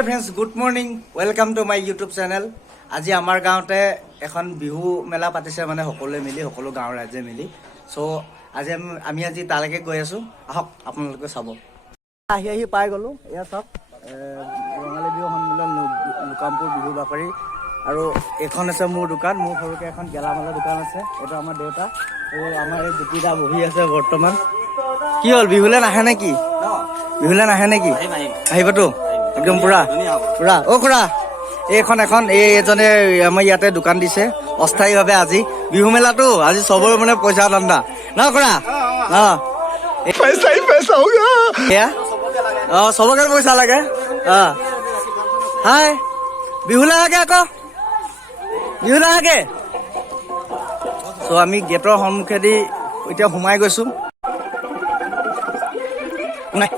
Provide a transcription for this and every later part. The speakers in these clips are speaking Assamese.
Hi friends, good morning. Welcome to my YouTube channel. আজি আমাৰ গাঁৱতে এখন বিহু মেলা পাতিছে মানে সকলোৱে মিলি সকলো গাঁৱৰ ৰাইজে মিলি সো আজি আমি আজি তালৈকে গৈ আছো আহক আপোনালোকে চাব আহি পাই গলো এয়া সব ৰঙালী বিহু সন্মিলন লুকামপুৰ বিহু বাকৰি আৰু এখন আছে মোৰ দোকান মোৰ সৰুকে এখন গেলামালৰ দোকান আছে এটা আমাৰ দেউতা আৰু আমাৰ এই গুটিদা বহি আছে বৰ্তমান কি হল বিহুলে নাহে নেকি বিহুলে নাহে নেকি আহিবতো একদম পুৰা পুৰা ও খুৰা এইখন এখন এইজনে আমাৰ ইয়াতে দোকান দিছে অস্থায়ীভাৱে আজি বিহু মেলাটো আজি সবৰ মানে পইচা ধান্দা না খুৰা पैसा होगा এয়া সবকে পইচা লাগে হাই বিহু লাগে আকৌ বিহু লাগে তো আমি গেটৰ সন্মুখেদি এতিয়া সোমাই গৈছো নাই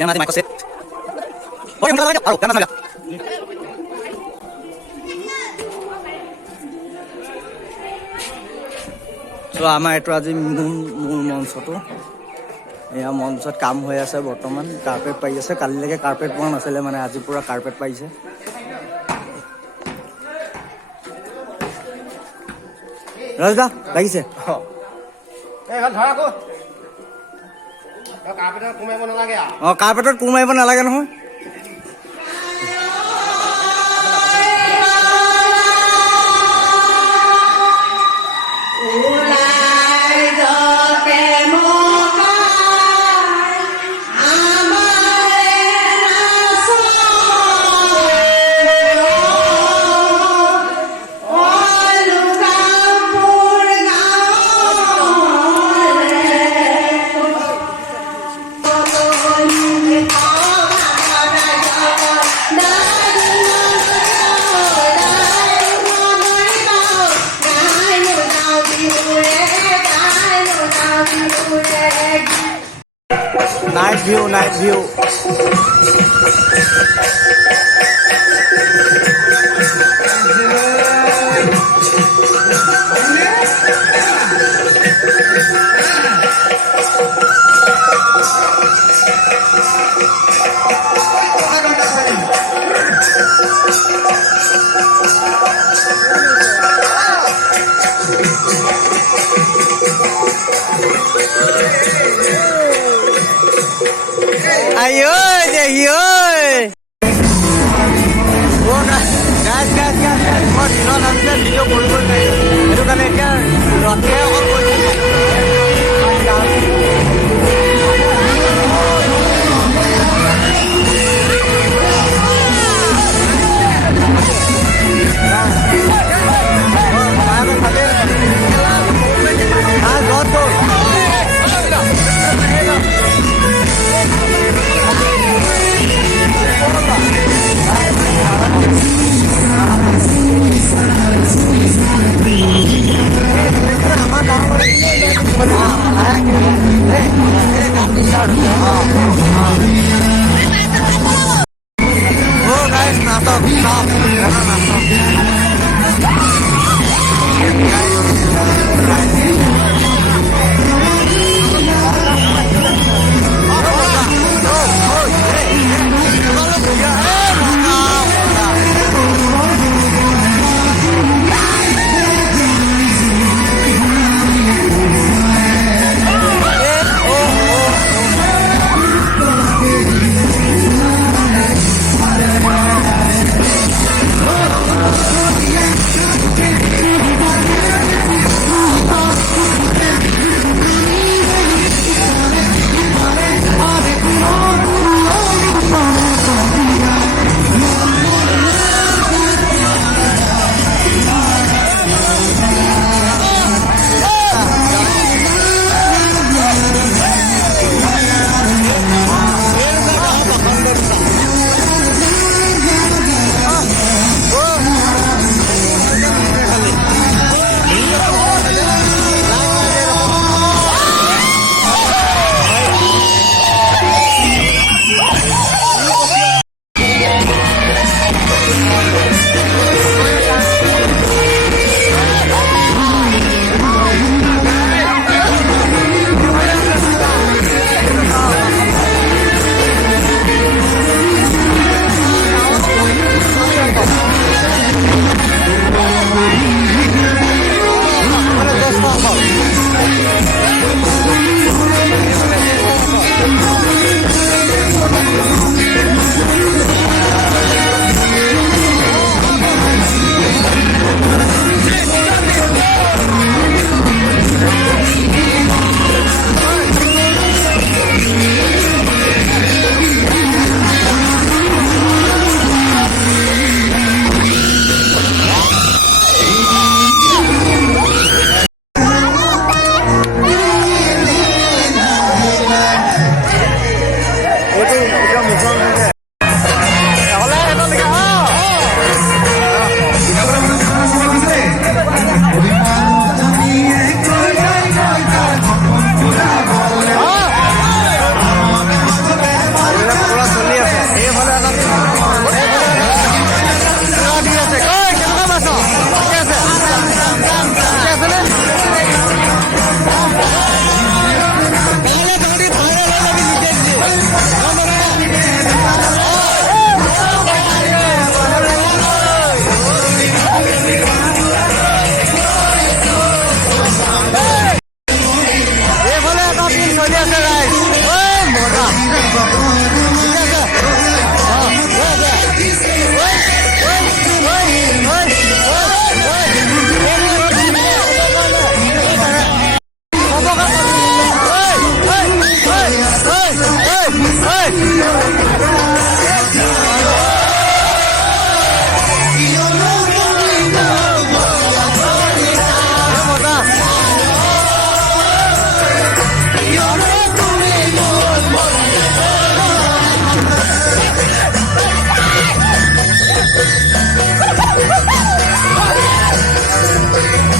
Yang nanti Michael set. Oh, yang mana? Oh, yang mana? So, আমাৰ এইটো আজি মূল মঞ্চটো এয়া মঞ্চত কাম হৈ আছে বৰ্তমান কাৰ্পেট পাই আছে কালিলৈকে কাৰ্পেট পোৱা নাছিলে মানে আজি পুৰা কাৰ্পেট পাইছে ৰাজদা লাগিছে কাৰ্পেটত কোৰ মাৰিব নালাগে নহয় Night view. Ayo, ayo. Oh, gas. Mau di nanti video boleh. Itu kan dia roket Oh guys, stop.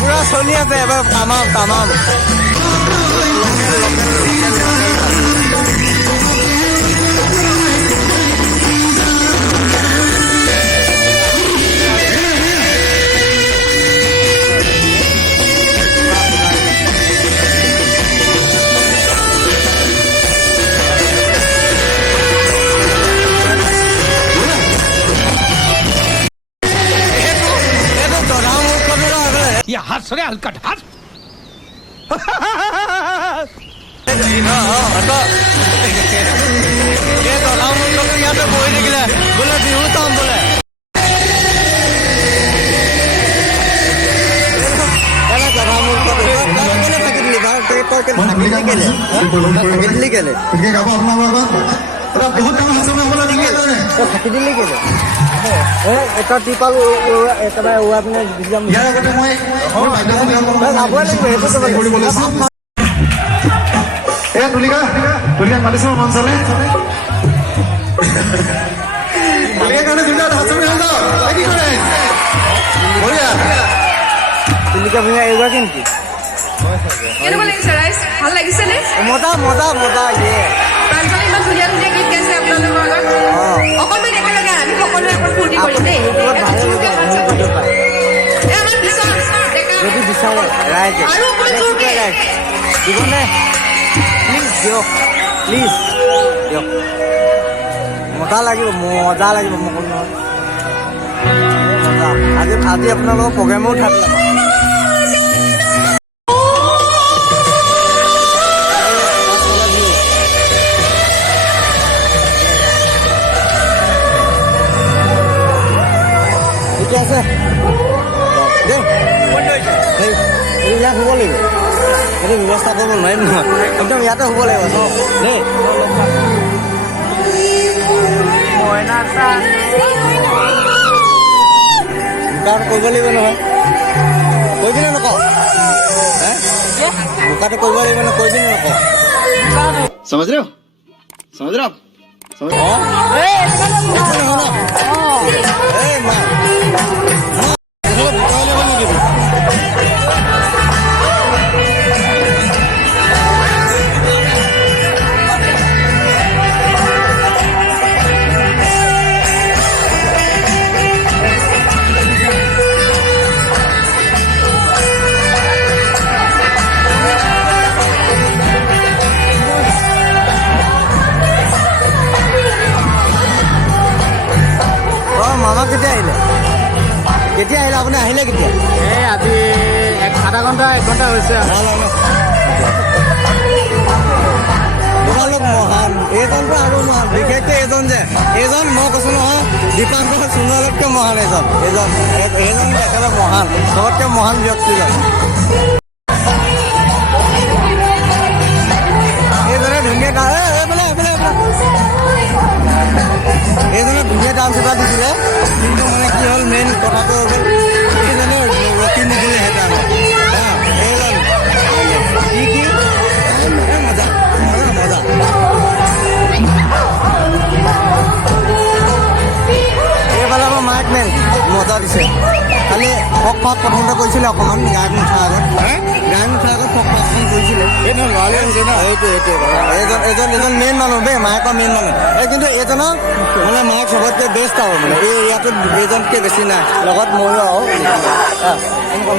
পুৰা চলি আছে এবাৰ তামাম তামাম हंस रहे हल्का हंस ইয়াতে বহি থাকিলে বোলে বিহু চাম বোলে এটা টিপাল একেবাৰে ওৱা পিনে মাতিছো মঞ্চলে তুলিকা ভূঞা এগৰাকী নেকি কেনেকুৱা লাগিছে ৰাইজ ভাল লাগিছেনে মজা মজা মজা প্ৰাঞ্জলে ইমান ধুনীয়া ধুনীয়া গীত গাইছে আপোনালোকৰ আগত অকণমান একেলগে আমি সকলোৱে অকণ ফূৰ্তি কৰিম দেই আমাৰ পিছত যদি বিচাৰে ৰাইজে আৰু অকণমান জোৰকে দিবনে প্লিজ দিয়ক প্লিজ দিয়ক মজা লাগিব মই ক'লো নহয় মজা আজি আপোনালোকৰ প্ৰগ্ৰেমো থাকিলে ঠিক আছে এইবিলাক হ'ব লাগিব এইটো ব্যৱস্থা কৰিব নোৱাৰিম নহয় একদম ইয়াতে হ'ব লাগিব দেই বোকাটো কৰিব লাগিব নহয় কৰিবি নে নকওঁ বোকাটো কৰিব লাগিব নহয় কৰিবি নে নকওঁ समझ रहे हो समझ रहे हो समझ মামা কেতিয়া আহিলে আপুনি আহিলে কেতিয়া এই আজি আধা ঘণ্টা 1 ঘণ্টা হৈছে তোমালোক মহান এইজনটো আৰু মহান বিশেষকৈ এইজন মই কৈছো নহয় দীপাংকৰ সোণোৱালতকৈ মহান এইজন একেবাৰে মহান চবতকৈ মহান ব্যক্তিজন এইজনে ধুনীয়া এইজনে ধুনীয়া ডান্স এটা দিছিলে কিন্তু মানে কি হ'ল মেইন কথাটো হ'ল এইজনে ৰখি নিদিলে সেইকাৰণে এইজন কি মজা মজা এইফালে আমাৰ মাইক মেন মজা দিছে খালি ফক প্ৰথমতে কৈছিলে অকণমান গায়ক নুঠাৰ আগত ফক কৈছিলে এজন মেইন মানুহ দেই মাইকৰ মেইন মানুহ কিন্তু এইজনৰ মানে মাইক চবতকৈ বেষ্ট আৰু মানে এই ইয়াতো এইজনতকৈ বেছি নাই লগত ময়ো আৰু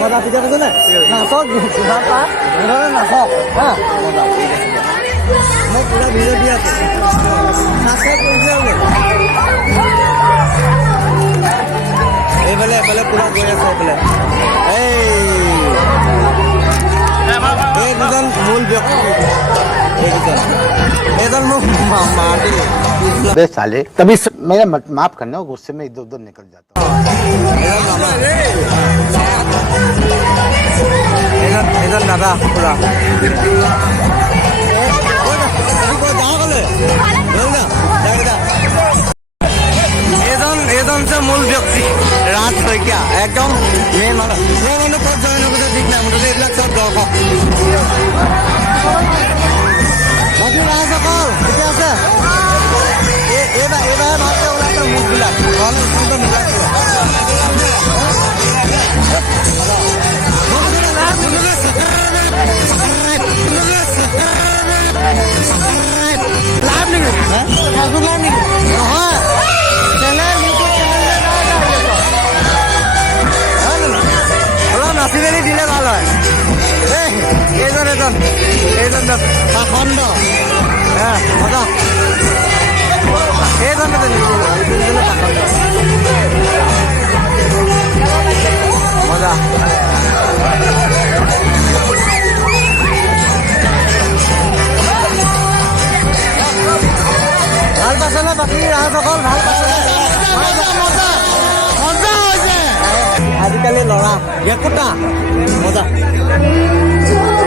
মজা ঠিক আছে নে নাচক নাচক হা মজা ঠিক আছে মই পুৰা ভিডিঅ' দি আছো নাচক এইফালে পুৰা গৈ আছে এই দুজন মূল ব্যক্তি এইজন মোক बे साले तभी मेरा माफ करना गुस्से में इधर उधर निकल जाता हूँ এইজন দাদা পুৰা যাওঁ ক'লে মূল ব্যক্তি ৰাজ শইকীয়া একদম মেইন মানুহ ক'ত জইন হ'ব ঠিক নাই মুঠতে এইবিলাক চব দৰ্শক বাকী ৰাইজসকল ঠিকে আছে এইবাৰ ভালকে ওলাইছে মুখবিলাক নহ'লে স্কুলটো মিলাইছিলে লাভ নেকি ফেচবুক লাভ নেকি নহয় চেনেল ইউটিউব চেনেল অলপ নাচি মেলি দিলে ভাল হয় এইজন পাখণ্ড মজা এইজন পাখণ্ড মজা ভাল পাইছে নে বাকী ৰাইজসকল ভাল পাইছে মজা হৈছে আজিকালি ল'ৰা একোটা মজা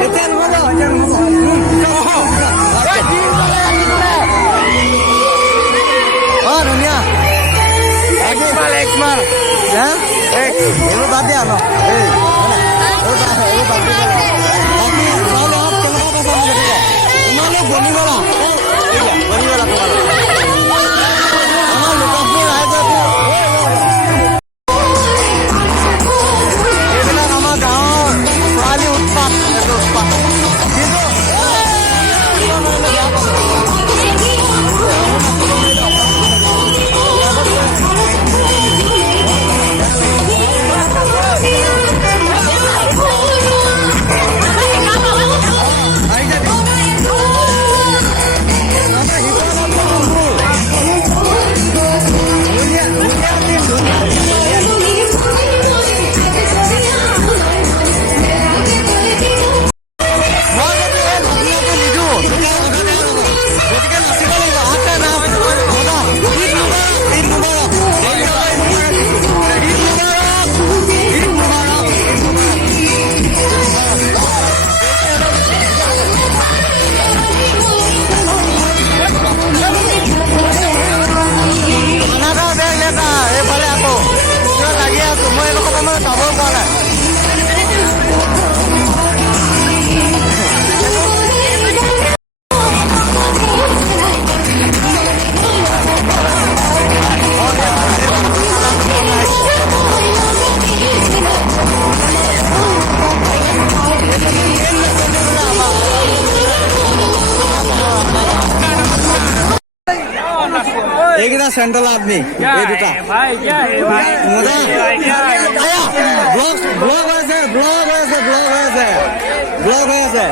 এতিয়া ধুনীয়া এক্সমাল এইবোৰ বাদ দিয়া ন তোমালোক বনিবলা আমাৰ লোকাপুৰ ৰাইজতো এইবিলাক আমাৰ গাঁৱৰ ছোৱালী উৎপাত কিন্তু এইকেইটা চেণ্ট্ৰেল আদমি এই দুটা ব্লগ হৈ আছে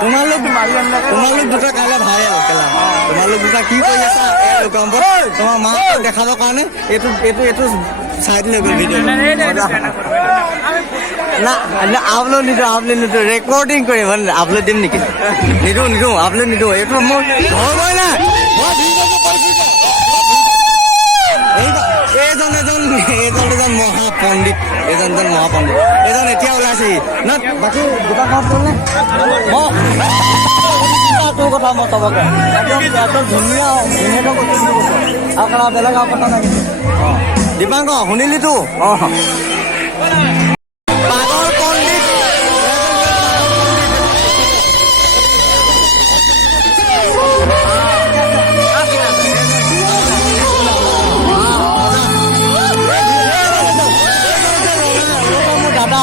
তোমালোক দুটা কাইলৈ ভাইৰেল কেলা তোমালোক দুটা কি কৰি আছা তোমাৰ মাক দেখাবৰ কাৰণে এইটো চাই দিলে ভিডিঅ' না আপলোড নিদিওঁ ৰেকৰ্ডিং কৰি আপলোড দিম নেকি নিদিওঁ আপলোড নিদিওঁ এইটো মোৰ ধৰ্মই নাই এজন মহাপণ্ডিত এজন এতিয়া ওলাইছেহি ন বাকী দুটা কাম কৰিলে তোৰ কথা মই চবকে একদম ধুনীয়া আৰু বেলেগ আৰু কথা নাই দীপাংকৰ শুনিলিতো পাগল পণ্ডিত দাদা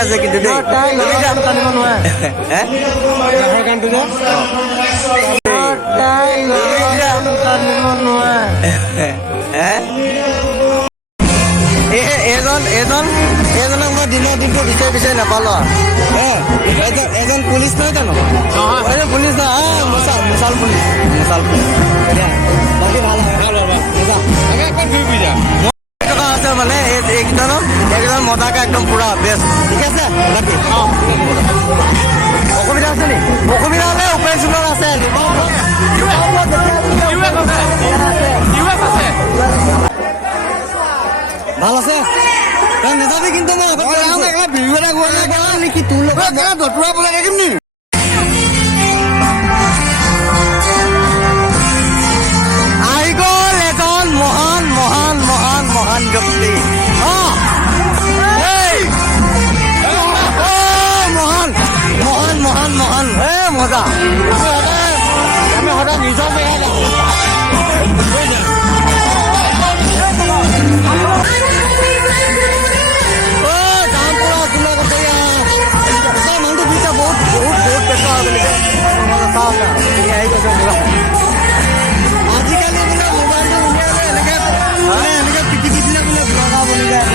আছে কিন্তু দেই হে এজনক মই দিনটো বিচাৰি নাপালো এজন পুলিচ নহয় জানো পুলিচ নহয় মুছাল পুলিচ বাকী ভাল টকা আছে মানে এইকেইজনক একদম মজাকে একদম পুৰা বেষ্ট ঠিক আছে বাকী অসুবিধা আছে নেকি অসুবিধা হলে অপাৰেশ্যন আছে ভাল আছে তই নাযাবি কিন্তু বিহু এটা গোৱা নেকি তোৰ লগত দতুৰা বোলে দেখিম নি আহি গ'ল এজন মহান মহান মহান মহান ব্যক্তি মহান মহান মহান মহান মজা আমি সদায় নিজৰ বেয়া আজিকালি বোলে মোবাইলটো উলিয়ালে এনেকে পিটি পিটিলে বোলে ব্লগাৰ বনি যায়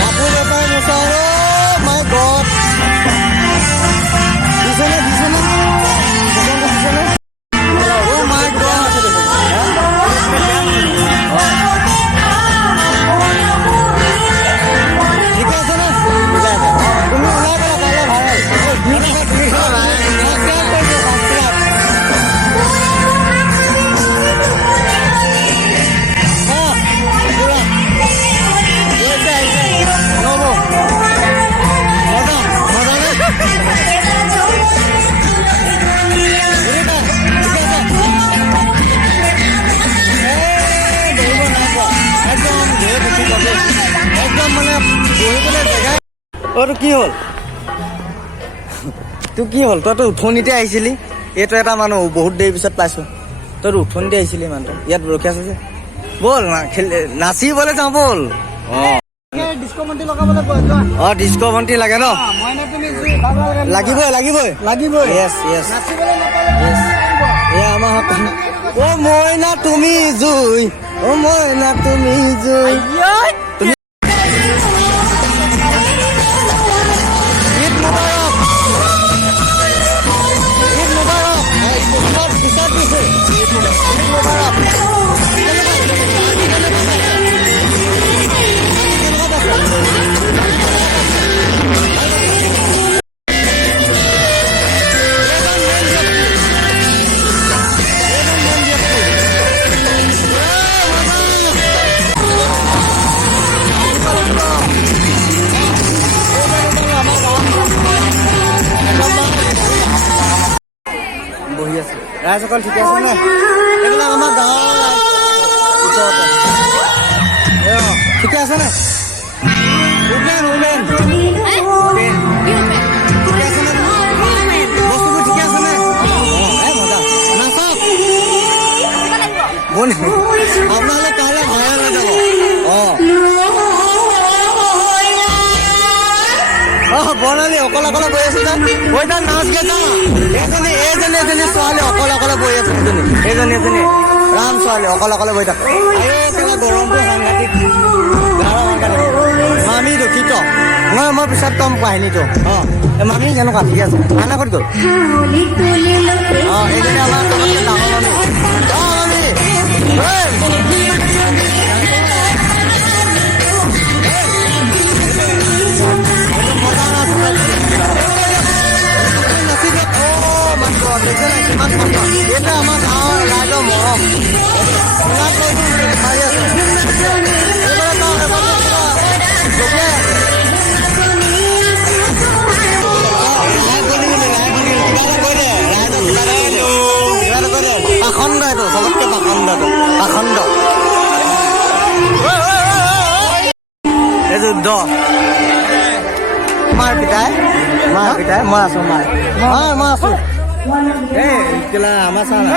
বাপু দেউতাই মোচাৰ মাই গড দিছেনে মাই গড তোৰ কি হ'ল তোৰ কি হ'ল তইতো উঠনিতে আহিছিলি এইটো এটা মানুহ বহুত দেৰি পিছত পাইছো তইতো উঠনিতে আহিছিলি মানুহটো ইয়াত ৰখি আছে যে ব'ল নাচিবলৈ যাওঁ ব'ল ডিস্কো ভণ্টি লাগে ন লাগিবই য়েছ এয়া আমাৰ অ মইনা তুমি জুই বহি আছে ৰাইজসকল ঠিকে আছে নে এইবিলাক আমাৰ গাঁৱৰ ওচৰতে ঠিকে আছে নে বস্তুবোৰ ঠিকে আছে নে মজা নাচক আপোনালোকে কাইলৈ ভাইৰেল হৈ যাব বৰ্ণালী অকলে গৈ আছে যে ঐ তাৰ নাচ গেছা এজনী ছোৱালী অকলে বহি আছে এজনী ৰাম ছোৱালী অকলে বহি থাকে গৰমটো সাংঘাতিক মামী দুখিত মই পিছত কম কাহিনীটো মামী কেনেকুৱা ঠিক আছে খানা ক'ত গ'ল এইজনী আমাৰ চবতকৈ ডাঙৰ এটা আমাৰ গাঁৱৰ ৰাইজৰ মৰম পাখণ্ড এইটো চবতকে পাখণ্ড এই যুদ্ধ মাৰ পিতাই মই আছো এই কেলা আমাৰ চাহ না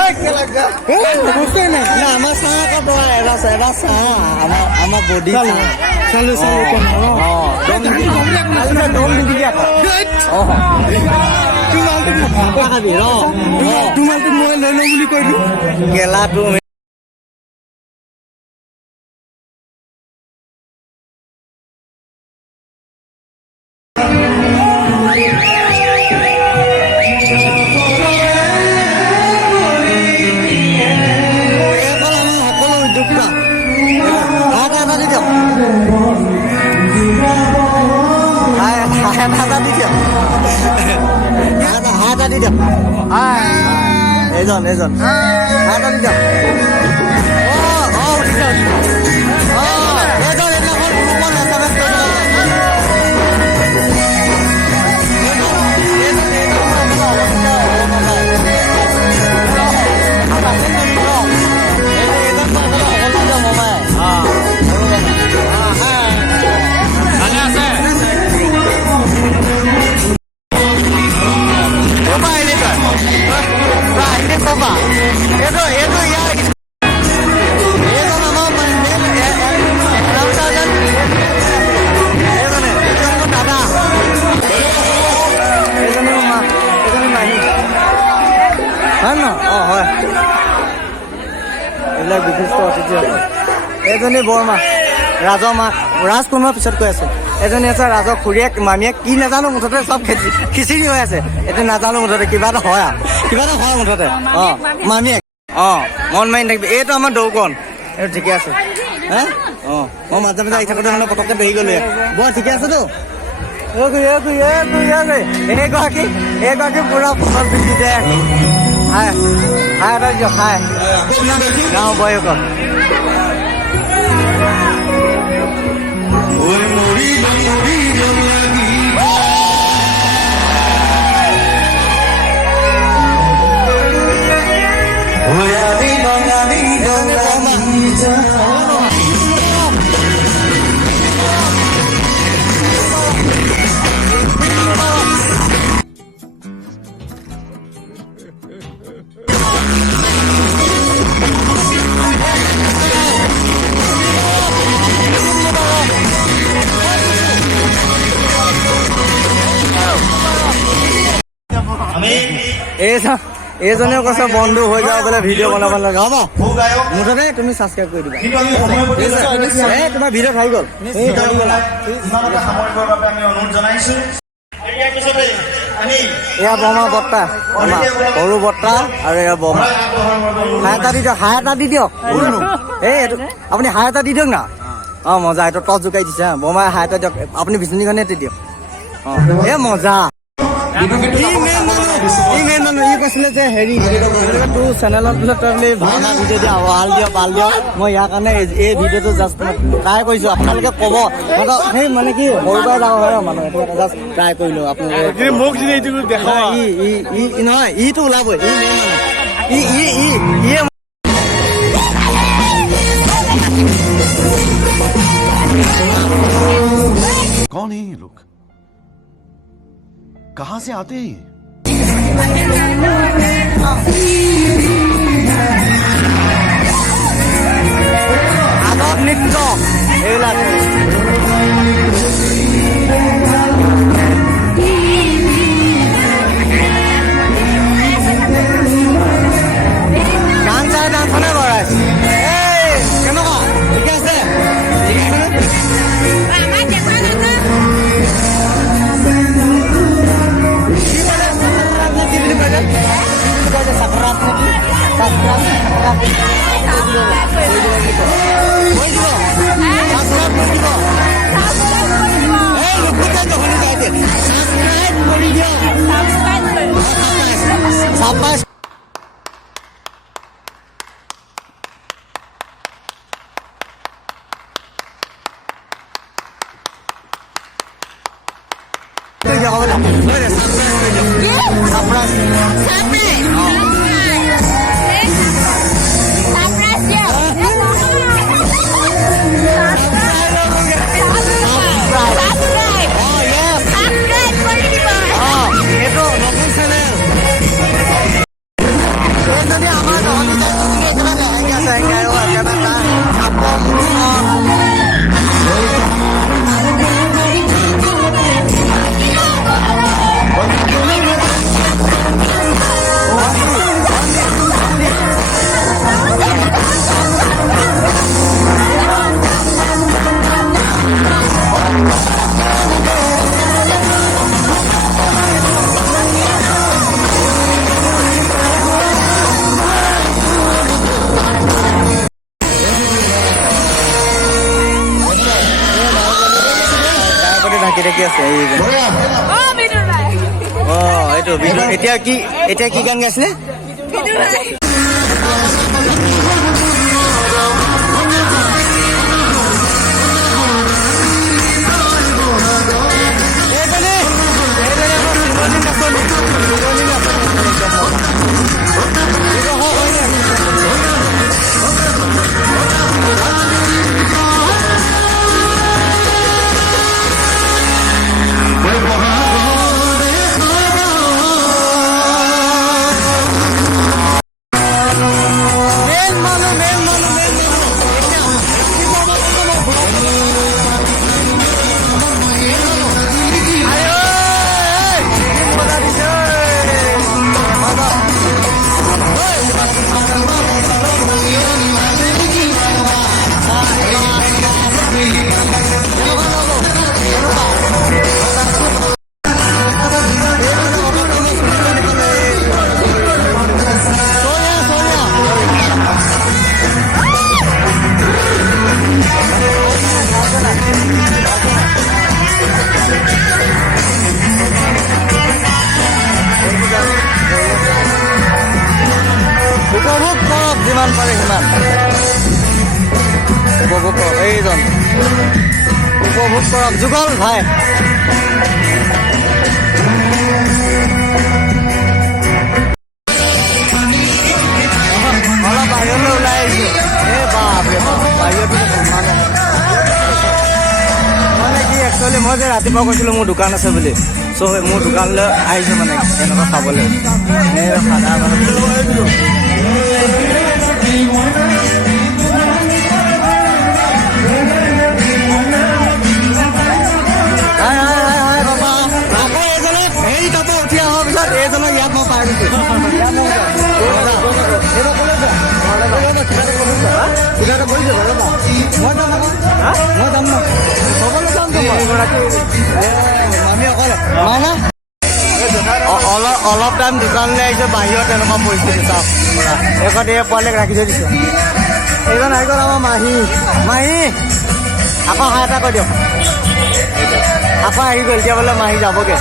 বস্তুৱে নাই না আমাৰ চাহ আকৌ তই এবাৰ চাহ আমাৰ বডি চালো দম নিদিবি আকৌ খাবি তোমালটো মই লৈ লওঁ বুলি কৈ দিওঁ গেলাটো এজন হয় ন হয় এইবিলাক বিশিষ্ট অতিথি আছে এজনী বৰমা ৰাজৰ মাক ৰাজ কোনোবা পিছত কৈ আছে এজনী আছে ৰাজৰ খুৰীয়েক মামীয়েক কি নাজানো মুঠতে চব খিচিৰি হৈ আছে এইটো নাজানো মুঠতে কিবা এটা হয় মুঠতে মামীয়েক মন মাৰি থাকিবি এইটো আমাৰ দৌকণ এইটো ঠিকে আছে হে মই মাজে মাজে আহি থাকোঁতে মানে পটককৈ দেৰি গ'লো বৰ ঠিকে আছেতো এইগৰাকী পুৰা ফোনত বিকি দিয়ে হাই এটা দিয়ক হাই গাঁও বয়সত এইজনেও কৈছে বন্ধু হৈ যাব বোলে ভিডিঅ' বনাব লাগে হ'ব মুঠতে তুমি ছাবস্ক্ৰাইব কৰি দিবা তোমাৰ ভিডিঅ' খাই গ'ল এয়া বৰমা বৰ্তা সৰু বৰ্তা আৰু এয়া বৰমা হাই এটা দি দিয়ক এইটো আপুনি হাই এটা দি দিয়ক না মজা এইটো টচ জোকাই দিছে বৰমাই হাই এটা দিয়ক আপুনি বিচনীখনে দিয়ক এই মজা ই কৈছিলে যে হেৰি তোৰ চেনেলত বোলে তই বোলে ভাওনা ভিডিঅ' দিয়া ভাল দিয় মই ইয়াৰ কাৰণে এই ভিডিঅ'টো জাষ্ট ট্ৰাই কৰিছোঁ আপোনালোকে ক'ব সেই মানে কি সৰু পৰা ডাঙৰ হয় মানুহ এইটো এটা জাষ্ট ট্ৰাই কৰিলোঁ আপোনালোকে মোক নহয় ইটো ওলাবই कौन है ये लोग कहां से आते हैं আদব নৃত্য এইবিলাক গান চাই ডান্সনে বঢ়াইছে কেনেকুৱা ঠিকে আছে কেতিয়া কি আছে এই এইটো এতিয়া কি গান গাইছিলে উপভোগ কৰক যিমান পাৰে সিমান উপভোগ কৰক এইজন উপভোগ কৰক যুগল ভাই অলপ বাহিৰলৈ ওলাই আহিছো বাহিৰতো মানে কি একচুৱেলি মই যে ৰাতিপুৱা কৈছিলো মোৰ দোকান আছে বুলি চ' মোৰ দোকানলৈ আহিছো মানে এনেকুৱা খাবলৈ খানা উঠি অহাৰ পিছত এইজনক ইয়াত মই পাই গৈছো অলপ টাইম দোকানলৈ আহিছো বাহিৰত এনেকুৱা পৰিস্থিতি চাওক এইখন এই পোৱালিক ৰাখি থৈ দিছো এইজন আহি গ'ল আমাৰ মাহী আকৌ হাই এটা কৈ দিয়ক আকৌ আহি গ'ল এতিয়া বোলে মাহী যাবগে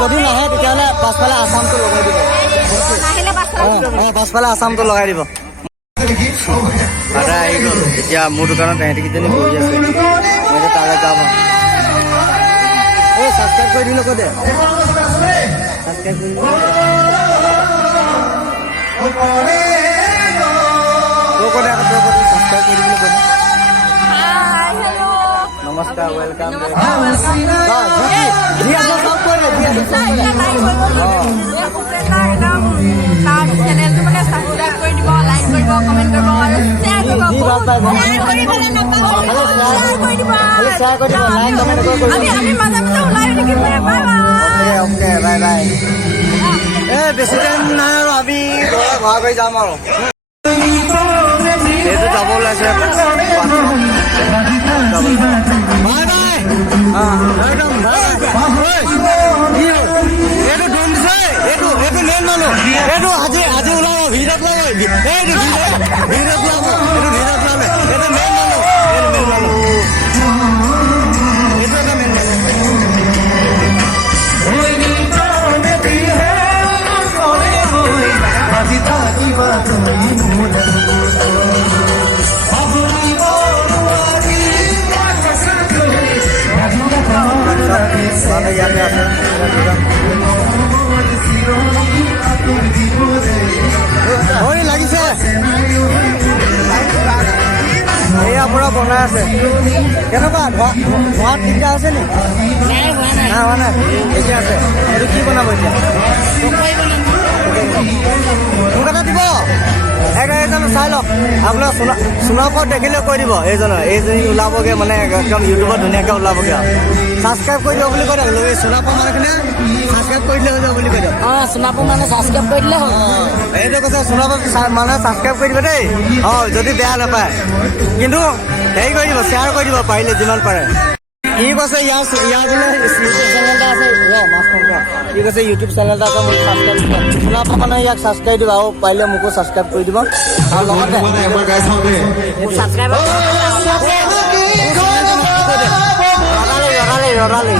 যদি নাহে তেতিয়াহ'লে পাছফালে আছামটো লগাই দিব পাছফালে আছামটো লগাই দিব দাদা আহি গ'ল এতিয়া মোৰ দোকানত সিহঁতিকেইজনী বহি আছে মই এতিয়া তালৈ যাম এই ছাবস্ক্ৰাইব কৰি দিলোঁ দে ছাবস্ক্ৰাইব কৰি ছাবস্ক্ৰাইব কৰি দিবলৈ কৈ নমস্কাৰ ৱেলকাম বেছি টাইম নাই আৰু আমি ঘৰ গৈ যাম আৰু এইটো যাব ওলাইছে এইটো ড্ৰোন দিছে এইটো মেইন মানুহ এইটো আজি ওলাব ভিৰত ওলাব এইটো ভিৰত ওলাব এইটো ভিৰত ওলালে এইটো মেইন মানুহ এইটো এটা মেইন ইয়াতে আছে লাগিছে এয়া পুৰা বনাই আছে কেনেকুৱা ধোঁৱাত দিগদাৰ আছে নি নাই হোৱা নাই এতিয়া আছে এইটো কি বনাব এতিয়া সোনকালে দিব এইজন চাই লওক আপোনাৰ সোণাপুৰত দেখিলে কৈ দিব এইজনী ওলাবগৈ মানে একদম ইউটিউবত ধুনীয়াকৈ ওলাবগৈ আৰু ছাবস্ক্ৰাইব কৰি দিয়ক বুলি কৈ দিয়ক এই সোণাপুৰ মানুহখিনিয়ে ছাবস্ক্ৰাইব কৰি দিলে হৈ যাব বুলি কৈ দিয়ক সোণাপুৰ মানুহে ছাবস্ক্ৰাইব কৰি দিলে হ'ল এইটো কৈছে সোণাপুৰ মানুহে ছাবস্ক্ৰাইব কৰি দিব দেই যদি বেয়া নাপায় কিন্তু হেৰি কৰি দিব শ্বেয়াৰ কৰি দিব পাৰিলে যিমান পাৰে ই কৈছে ইয়াৰ বোলে ইউটিউব চেনেল এটা আছে ই কৈছে ইউটিউব চেনেল এটা আছে মোক ছাবস্ক্ৰাইব আপোনালোকে মানে ইয়াক ছাবস্ক্ৰাইব দিব আৰু পাৰিলে মোকো ছাবস্ক্ৰাইব কৰি দিব আৰু লগতে ৰৰালি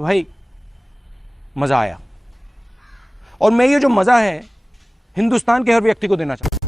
भाई मजा आया और मैं ये जो मजा है हिंदुस्तान के हर व्यक्ति को देना चाहता हूं।